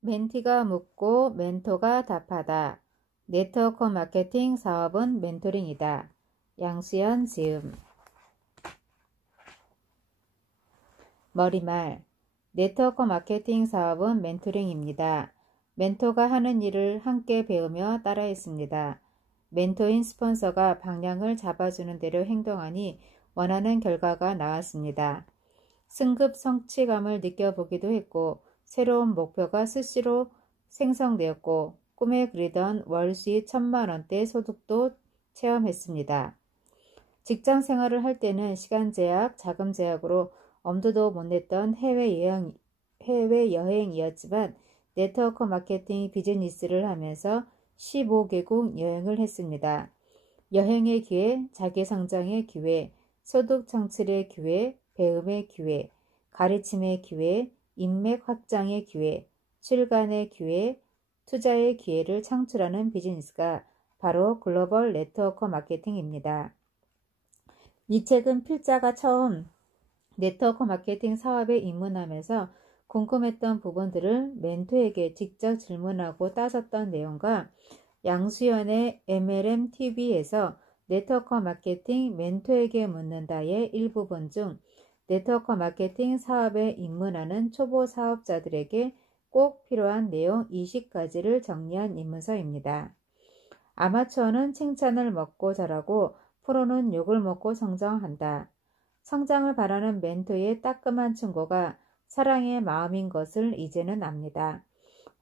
멘티가 묻고 멘토가 답하다. 네트워크 마케팅 사업은 멘토링이다. 양수연 지음. 머리말. 네트워크 마케팅 사업은 멘토링입니다. 멘토가 하는 일을 함께 배우며 따라했습니다. 멘토인 스폰서가 방향을 잡아주는 대로 행동하니 원하는 결과가 나왔습니다. 승급 성취감을 느껴보기도 했고 새로운 목표가 스스로 생성되었고 꿈에 그리던 월 수입 1,000만원대 소득도 체험했습니다. 직장 생활을 할 때는 시간 제약, 자금 제약으로 엄두도 못 냈던 해외여행이었지만 네트워크 마케팅 비즈니스를 하면서 15개국 여행을 했습니다. 여행의 기회, 자기성장의 기회, 소득 창출의 기회, 배움의 기회, 가르침의 기회, 인맥 확장의 기회, 출간의 기회, 투자의 기회를 창출하는 비즈니스가 바로 글로벌 네트워크 마케팅입니다. 이 책은 필자가 처음 네트워크 마케팅 사업에 입문하면서 궁금했던 부분들을 멘토에게 직접 질문하고 따졌던 내용과 양수연의 MLM TV에서 네트워크 마케팅 멘토에게 묻는다의 일부분 중 네트워크 마케팅 사업에 입문하는 초보 사업자들에게 꼭 필요한 내용 20가지를 정리한 입문서입니다. 아마추어는 칭찬을 먹고 자라고 프로는 욕을 먹고 성장한다. 성장을 바라는 멘토의 따끔한 충고가 사랑의 마음인 것을 이제는 압니다.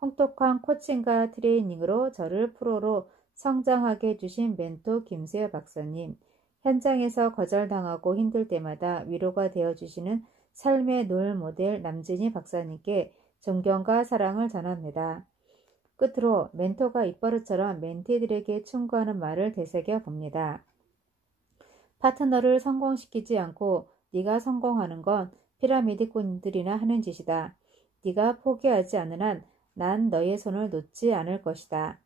혹독한 코칭과 트레이닝으로 저를 프로로 성장하게 해주신 멘토 김수여 박사님, 현장에서 거절당하고 힘들 때마다 위로가 되어주시는 삶의 롤 모델 남진희 박사님께 존경과 사랑을 전합니다. 끝으로 멘토가 입버릇처럼 멘티들에게 충고하는 말을 되새겨 봅니다. 파트너를 성공시키지 않고 네가 성공하는 건 피라미드꾼들이나 하는 짓이다. 네가 포기하지 않는 한 난 너의 손을 놓지 않을 것이다.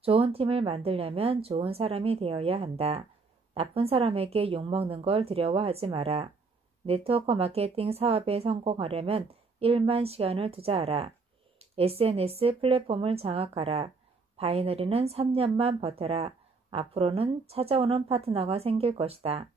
좋은 팀을 만들려면 좋은 사람이 되어야 한다. 나쁜 사람에게 욕먹는 걸 두려워하지 마라. 네트워크 마케팅 사업에 성공하려면 1만 시간을 투자하라. SNS 플랫폼을 장악하라. 바이너리는 3년만 버텨라. 앞으로는 찾아오는 파트너가 생길 것이다.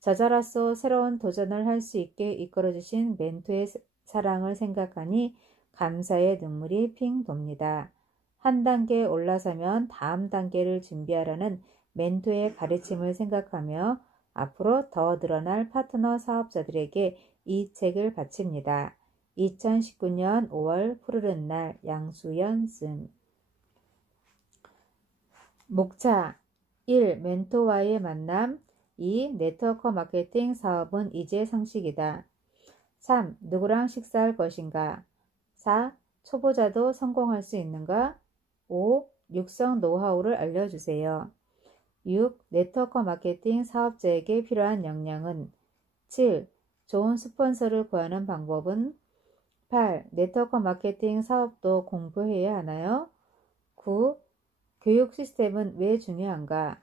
저자로서 새로운 도전을 할 수 있게 이끌어주신 멘토의 사랑을 생각하니 감사의 눈물이 핑 돕니다. 한 단계 올라서면 다음 단계를 준비하라는 멘토의 가르침을 생각하며 앞으로 더 늘어날 파트너 사업자들에게 이 책을 바칩니다. 2019년 5월 푸르른 날 양수연 쓴. 목차 1. 멘토와의 만남 2. 네트워크 마케팅 사업은 이제 상식이다. 3. 누구랑 식사할 것인가? 4. 초보자도 성공할 수 있는가? 5. 육성 노하우를 알려주세요. 6. 네트워크 마케팅 사업자에게 필요한 역량은? 7. 좋은 스폰서를 구하는 방법은? 8. 네트워크 마케팅 사업도 공부해야 하나요? 9. 교육 시스템은 왜 중요한가?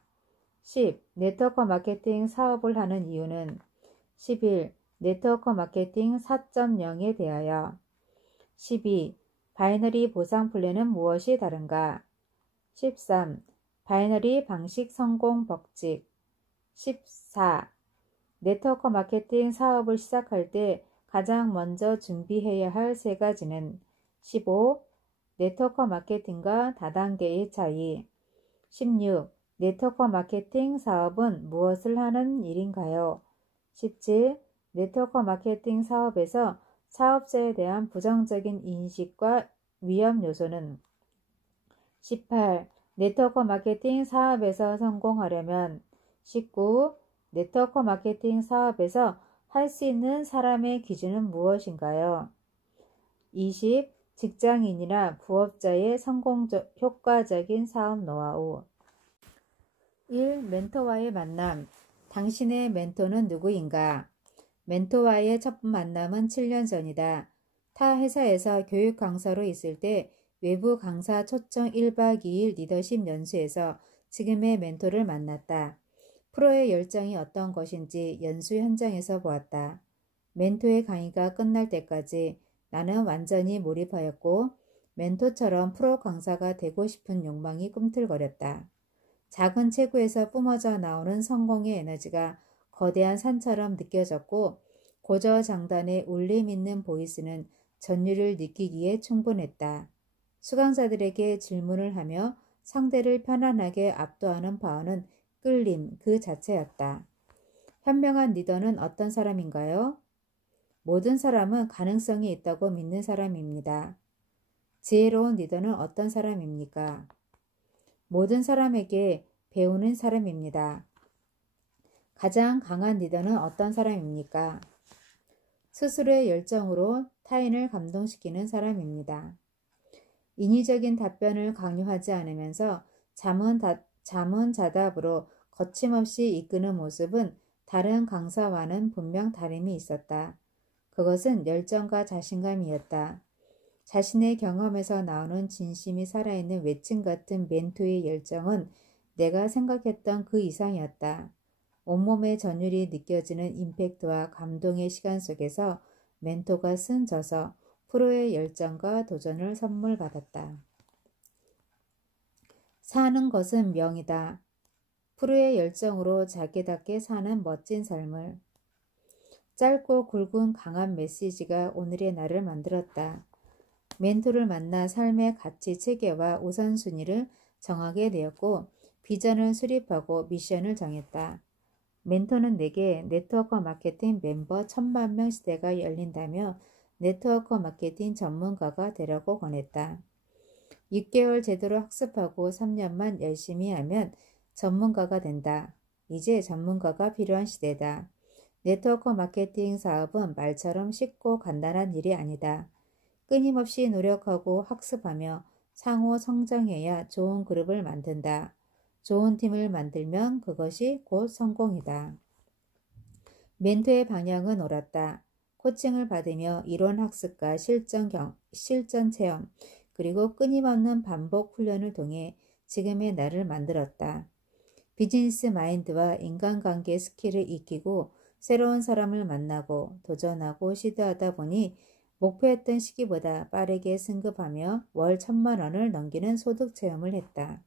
10. 네트워크 마케팅 사업을 하는 이유는? 11. 네트워크 마케팅 4.0에 대하여. 12. 바이너리 보상 플랜은 무엇이 다른가? 13. 바이너리 방식 성공 법칙. 14. 네트워크 마케팅 사업을 시작할 때 가장 먼저 준비해야 할 3가지는? 15. 네트워크 마케팅과 다단계의 차이. 16. 네트워크 마케팅 사업은 무엇을 하는 일인가요? 17. 네트워크 마케팅 사업에서 사업자에 대한 부정적인 인식과 위험 요소는? 18. 네트워크 마케팅 사업에서 성공하려면? 19. 네트워크 마케팅 사업에서 할 수 있는 사람의 기준은 무엇인가요? 20. 직장인이나 부업자의 효과적인 사업 노하우. 1. 멘토와의 만남. 당신의 멘토는 누구인가? 멘토와의 첫 만남은 7년 전이다. 타 회사에서 교육 강사로 있을 때 외부 강사 초청 1박 2일 리더십 연수에서 지금의 멘토를 만났다. 프로의 열정이 어떤 것인지 연수 현장에서 보았다. 멘토의 강의가 끝날 때까지 나는 완전히 몰입하였고 멘토처럼 프로 강사가 되고 싶은 욕망이 꿈틀거렸다. 작은 체구에서 뿜어져 나오는 성공의 에너지가 거대한 산처럼 느껴졌고 고저장단의 울림 있는 보이스는 전율을 느끼기에 충분했다. 수강자들에게 질문을 하며 상대를 편안하게 압도하는 파워는 끌림 그 자체였다. 현명한 리더는 어떤 사람인가요? 모든 사람은 가능성이 있다고 믿는 사람입니다. 지혜로운 리더는 어떤 사람입니까? 모든 사람에게 배우는 사람입니다. 가장 강한 리더는 어떤 사람입니까? 스스로의 열정으로 타인을 감동시키는 사람입니다. 인위적인 답변을 강요하지 않으면서 자문자답으로 거침없이 이끄는 모습은 다른 강사와는 분명 다름이 있었다. 그것은 열정과 자신감이었다. 자신의 경험에서 나오는 진심이 살아있는 외침 같은 멘토의 열정은 내가 생각했던 그 이상이었다. 온몸의 전율이 느껴지는 임팩트와 감동의 시간 속에서 멘토가 쓴 저서 프로의 열정과 도전을 선물 받았다. 사는 것은 명이다. 프로의 열정으로 자기답게 사는 멋진 삶을. 짧고 굵은 강한 메시지가 오늘의 나를 만들었다. 멘토를 만나 삶의 가치 체계와 우선순위를 정하게 되었고 비전을 수립하고 미션을 정했다. 멘토는 내게 네트워크 마케팅 멤버 1000만 명 시대가 열린다며 네트워크 마케팅 전문가가 되라고 권했다. 6개월 제대로 학습하고 3년만 열심히 하면 전문가가 된다. 이제 전문가가 필요한 시대다. 네트워크 마케팅 사업은 말처럼 쉽고 간단한 일이 아니다. 끊임없이 노력하고 학습하며 상호 성장해야 좋은 그룹을 만든다. 좋은 팀을 만들면 그것이 곧 성공이다. 멘토의 방향은 옳았다. 코칭을 받으며 이론 학습과 실전 체험 그리고 끊임없는 반복 훈련을 통해 지금의 나를 만들었다. 비즈니스 마인드와 인간관계 스킬을 익히고 새로운 사람을 만나고 도전하고 시도하다 보니 목표했던 시기보다 빠르게 승급하며 월 1000만 원을 넘기는 소득 체험을 했다.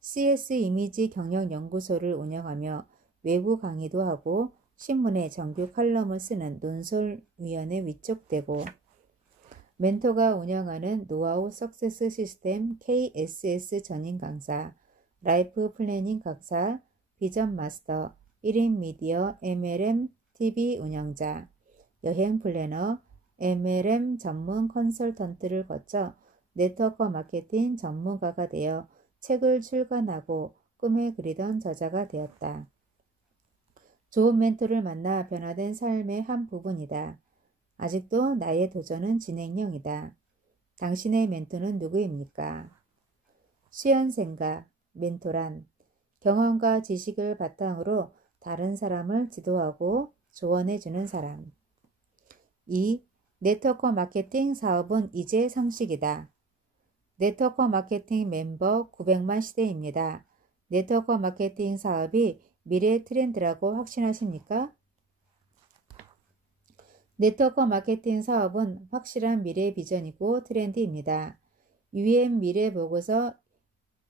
CS 이미지 경영연구소를 운영하며 외부 강의도 하고 신문에 정규 칼럼을 쓰는 논설위원회 위촉되고 멘토가 운영하는 노하우 석세스 시스템 KSS 전임 강사, 라이프 플래닝 강사, 비전 마스터, 1인 미디어 MLM TV 운영자, 여행 플래너, MLM 전문 컨설턴트를 거쳐 네트워크 마케팅 전문가가 되어 책을 출간하고 꿈에 그리던 저자가 되었다. 좋은 멘토를 만나 변화된 삶의 한 부분이다. 아직도 나의 도전은 진행형이다. 당신의 멘토는 누구입니까? 수연생각, 멘토란 경험과 지식을 바탕으로 다른 사람을 지도하고 조언해주는 사람. 2. 네트워크 마케팅 사업은 이제 상식이다. 네트워크 마케팅 멤버 900만 시대입니다. 네트워크 마케팅 사업이 미래의 트렌드라고 확신하십니까? 네트워크 마케팅 사업은 확실한 미래 비전이고 트렌드입니다. UM 미래보고서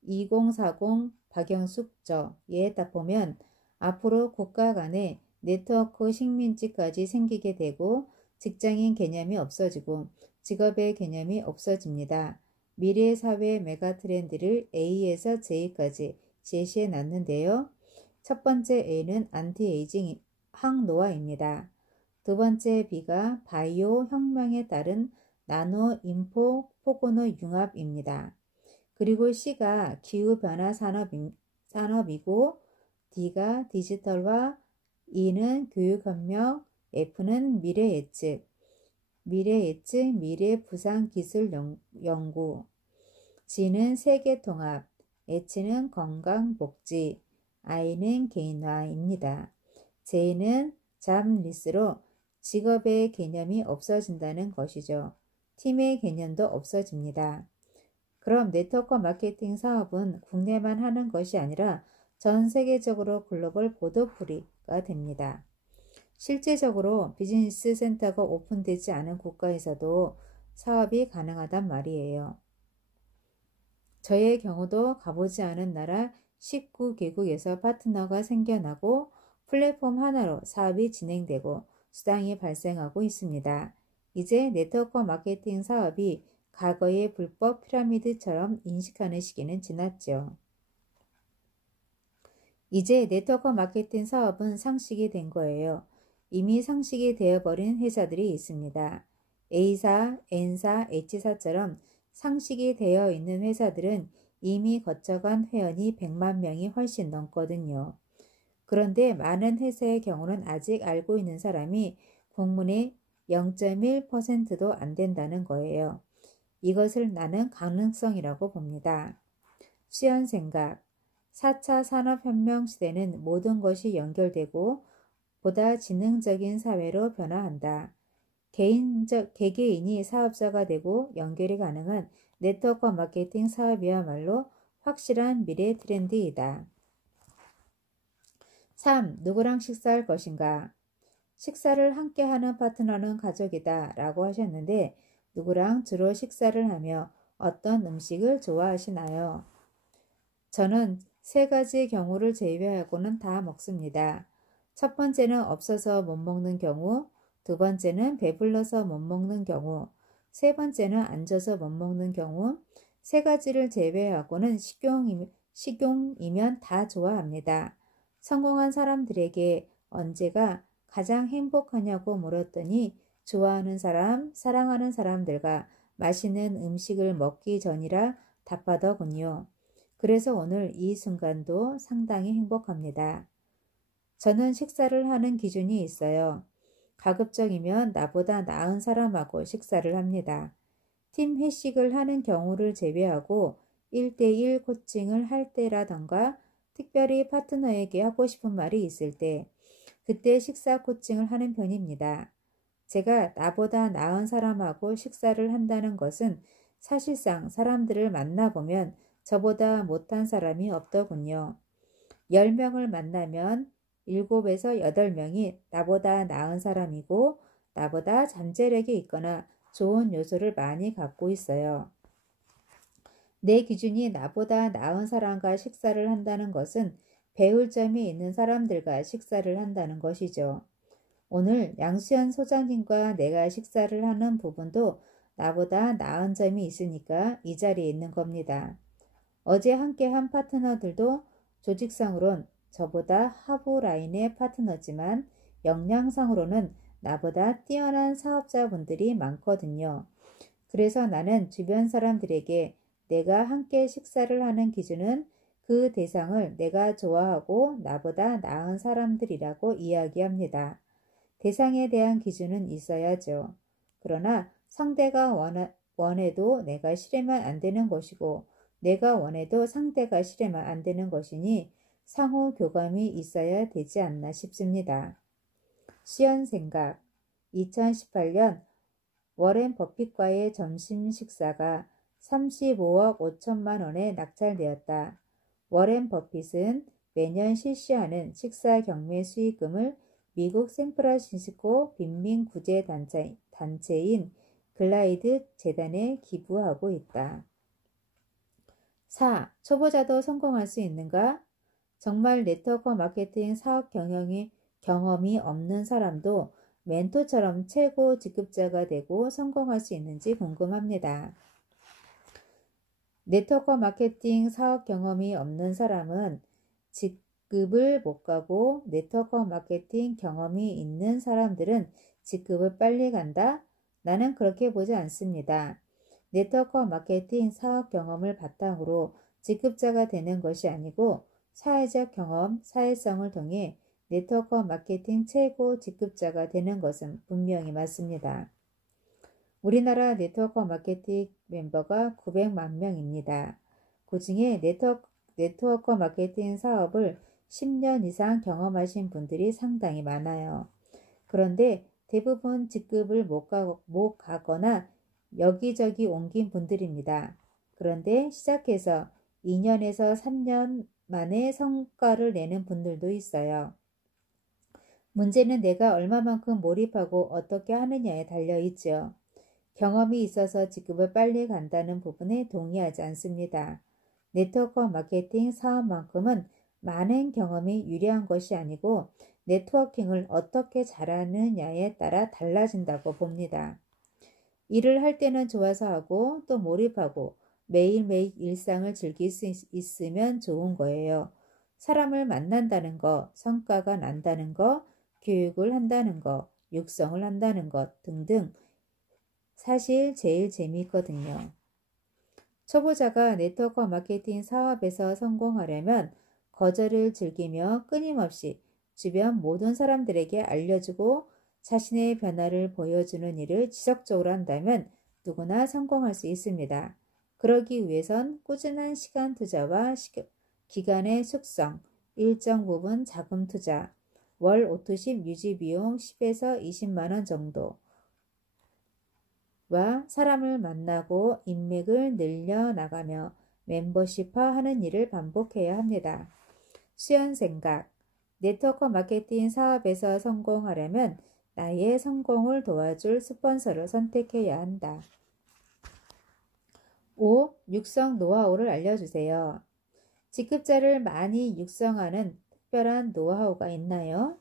2040 박영숙저에 딱 보면 앞으로 국가 간의 네트워크 식민지까지 생기게 되고 직장인 개념이 없어지고 직업의 개념이 없어집니다. 미래 사회 메가 트렌드를 A에서 J까지 제시해 놨는데요. 첫 번째 A는 안티에이징 항노화입니다. 두 번째 B가 바이오 혁명에 따른 나노 인포 포고노 융합입니다. 그리고 C가 기후변화 산업이고 D가 디지털화, E는 교육협력, F는 미래 예측, 미래 부상 기술 연구, G는 세계통합, H는 건강복지, I는 개인화입니다. J는 잡리스로 직업의 개념이 없어진다는 것이죠. 팀의 개념도 없어집니다. 그럼 네트워크 마케팅 사업은 국내만 하는 것이 아니라 전 세계적으로 글로벌 보도풀이가 됩니다. 실제적으로 비즈니스 센터가 오픈되지 않은 국가에서도 사업이 가능하단 말이에요. 저의 경우도 가보지 않은 나라 19개국에서 파트너가 생겨나고 플랫폼 하나로 사업이 진행되고 수당이 발생하고 있습니다. 이제 네트워크 마케팅 사업이 과거의 불법 피라미드처럼 인식하는 시기는 지났죠. 이제 네트워크 마케팅 사업은 상식이 된 거예요. 이미 상식이 되어버린 회사들이 있습니다. A사, N사, H사처럼 상식이 되어 있는 회사들은 이미 거쳐간 회원이 100만 명이 훨씬 넘거든요. 그런데 많은 회사의 경우는 아직 알고 있는 사람이 공문의 0.1%도 안 된다는 거예요. 이것을 나는 가능성이라고 봅니다. 수연 생각. 4차 산업혁명 시대는 모든 것이 연결되고 보다 지능적인 사회로 변화한다. 개개인이 사업자가 되고 연결이 가능한 네트워크 마케팅 사업이야말로 확실한 미래 트렌드이다. 3. 누구랑 식사할 것인가? 식사를 함께하는 파트너는 가족이다 라고 하셨는데 누구랑 주로 식사를 하며 어떤 음식을 좋아하시나요? 저는 3가지 경우를 제외하고는 다 먹습니다. 첫 번째는 없어서 못 먹는 경우, 두 번째는 배불러서 못 먹는 경우, 세 번째는 앉아서 못 먹는 경우, 3가지를 제외하고는 식용이면 다 좋아합니다. 성공한 사람들에게 언제가 가장 행복하냐고 물었더니 좋아하는 사람, 사랑하는 사람들과 맛있는 음식을 먹기 전이라 답하더군요. 그래서 오늘 이 순간도 상당히 행복합니다. 저는 식사를 하는 기준이 있어요. 가급적이면 나보다 나은 사람하고 식사를 합니다. 팀 회식을 하는 경우를 제외하고 1대1 코칭을 할 때라던가 특별히 파트너에게 하고 싶은 말이 있을 때 그때 식사 코칭을 하는 편입니다. 제가 나보다 나은 사람하고 식사를 한다는 것은 사실상 사람들을 만나보면 저보다 못한 사람이 없더군요. 10명을 만나면 7에서 8명이 나보다 나은 사람이고 나보다 잠재력이 있거나 좋은 요소를 많이 갖고 있어요. 내 기준이 나보다 나은 사람과 식사를 한다는 것은 배울 점이 있는 사람들과 식사를 한다는 것이죠. 오늘 양수연 소장님과 내가 식사를 하는 부분도 나보다 나은 점이 있으니까 이 자리에 있는 겁니다. 어제 함께 한 파트너들도 조직상으론 저보다 하부 라인의 파트너지만 역량상으로는 나보다 뛰어난 사업자분들이 많거든요. 그래서 나는 주변 사람들에게 내가 함께 식사를 하는 기준은 그 대상을 내가 좋아하고 나보다 나은 사람들이라고 이야기합니다. 대상에 대한 기준은 있어야죠. 그러나 상대가 원해도 내가 싫으면 안 되는 것이고 내가 원해도 상대가 싫으면 안 되는 것이니 상호 교감이 있어야 되지 않나 싶습니다. 시연 생각. 2018년 워렌 버핏과의 점심 식사가 35억 5천만 원에 낙찰되었다. 워렌 버핏은 매년 실시하는 식사 경매 수익금을 미국 샌프란시스코 빈민 구제 단체인 글라이드 재단에 기부하고 있다. 4. 초보자도 성공할 수 있는가? 정말 네트워크 마케팅 사업 경험이 없는 사람도 멘토처럼 최고 직급자가 되고 성공할 수 있는지 궁금합니다. 네트워크 마케팅 사업 경험이 없는 사람은 직급을 못 가고 네트워크 마케팅 경험이 있는 사람들은 직급을 빨리 간다? 나는 그렇게 보지 않습니다. 네트워크 마케팅 사업 경험을 바탕으로 직급자가 되는 것이 아니고 사회적 경험, 사회성을 통해 네트워크 마케팅 최고 직급자가 되는 것은 분명히 맞습니다. 우리나라 네트워크 마케팅 멤버가 900만 명입니다. 그 중에 네트워크 마케팅 사업을 10년 이상 경험하신 분들이 상당히 많아요. 그런데 대부분 직급을 못 가거나 여기저기 옮긴 분들입니다. 그런데 시작해서 2년에서 3년 만에 성과를 내는 분들도 있어요. 문제는 내가 얼마만큼 몰입하고 어떻게 하느냐에 달려 있죠. 경험이 있어서 직급을 빨리 간다는 부분에 동의하지 않습니다. 네트워크 마케팅 사업만큼은 많은 경험이 유리한 것이 아니고 네트워킹을 어떻게 잘하느냐에 따라 달라진다고 봅니다. 일을 할 때는 좋아서 하고 또 몰입하고 매일매일 일상을 즐길 수 있으면 좋은 거예요. 사람을 만난다는 거, 성과가 난다는 거, 교육을 한다는 거, 육성을 한다는 것 등등 사실 제일 재미있거든요. 초보자가 네트워크 마케팅 사업에서 성공하려면 거절을 즐기며 끊임없이 주변 모든 사람들에게 알려주고 자신의 변화를 보여주는 일을 지속적으로 한다면 누구나 성공할 수 있습니다. 그러기 위해선 꾸준한 시간 투자와 기간의 숙성, 일정 부분 자금 투자, 월 오토십 유지 비용 10에서 20만 원 정도, 와 사람을 만나고 인맥을 늘려나가며 멤버십화하는 일을 반복해야 합니다. 수연 생각, 네트워크 마케팅 사업에서 성공하려면 나의 성공을 도와줄 스폰서를 선택해야 한다. 5. 육성 노하우를 알려주세요. 직급자를 많이 육성하는 특별한 노하우가 있나요?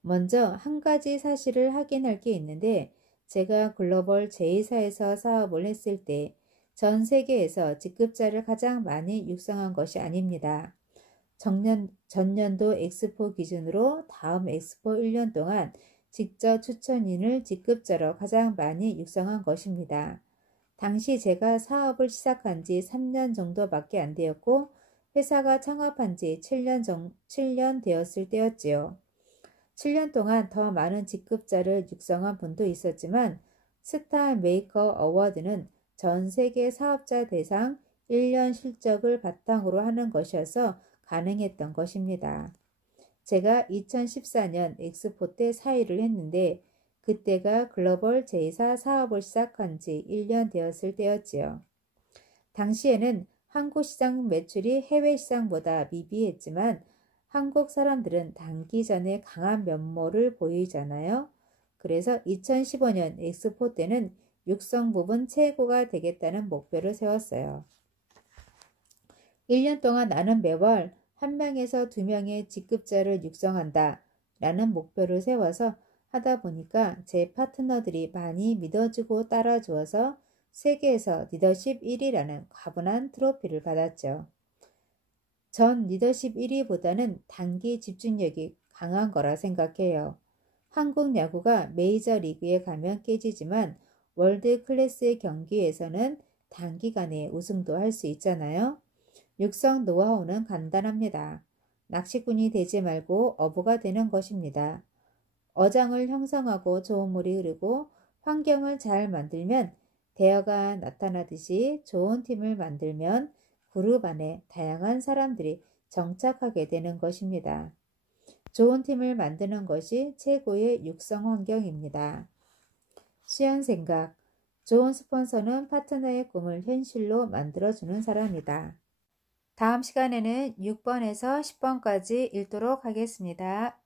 먼저 한 가지 사실을 확인할 게 있는데 제가 글로벌 제2사에서 사업을 했을 때 전 세계에서 직급자를 가장 많이 육성한 것이 아닙니다. 전년도 엑스포 기준으로 다음 엑스포 1년 동안 직접 추천인을 직급자로 가장 많이 육성한 것입니다. 당시 제가 사업을 시작한 지 3년 정도밖에 안 되었고 회사가 창업한 지 7년 되었을 때였지요. 7년 동안 더 많은 직급자를 육성한 분도 있었지만 스타 메이커 어워드는 전 세계 사업자 대상 1년 실적을 바탕으로 하는 것이어서 가능했던 것입니다. 제가 2014년 엑스포 때 사회를 했는데 그때가 글로벌 제2사 사업을 시작한 지 1년 되었을 때였지요. 당시에는 한국 시장 매출이 해외 시장보다 미비했지만 한국 사람들은 단기전에 강한 면모를 보이잖아요. 그래서 2015년 엑스포 때는 육성 부분 최고가 되겠다는 목표를 세웠어요. 1년 동안 나는 매월 1명에서 2명의 직급자를 육성한다 라는 목표를 세워서 하다 보니까 제 파트너들이 많이 믿어주고 따라주어서 세계에서 리더십 1위라는 과분한 트로피를 받았죠. 전 리더십 1위보다는 단기 집중력이 강한 거라 생각해요. 한국 야구가 메이저리그에 가면 깨지지만 월드 클래스의 경기에서는 단기간에 우승도 할 수 있잖아요. 육성 노하우는 간단합니다. 낚시꾼이 되지 말고 어부가 되는 것입니다. 어장을 형성하고 좋은 물이 흐르고 환경을 잘 만들면 대여가 나타나듯이 좋은 팀을 만들면 그룹 안에 다양한 사람들이 정착하게 되는 것입니다. 좋은 팀을 만드는 것이 최고의 육성 환경입니다. 수연 생각, 좋은 스폰서는 파트너의 꿈을 현실로 만들어주는 사람이다. 다음 시간에는 6번에서 10번까지 읽도록 하겠습니다.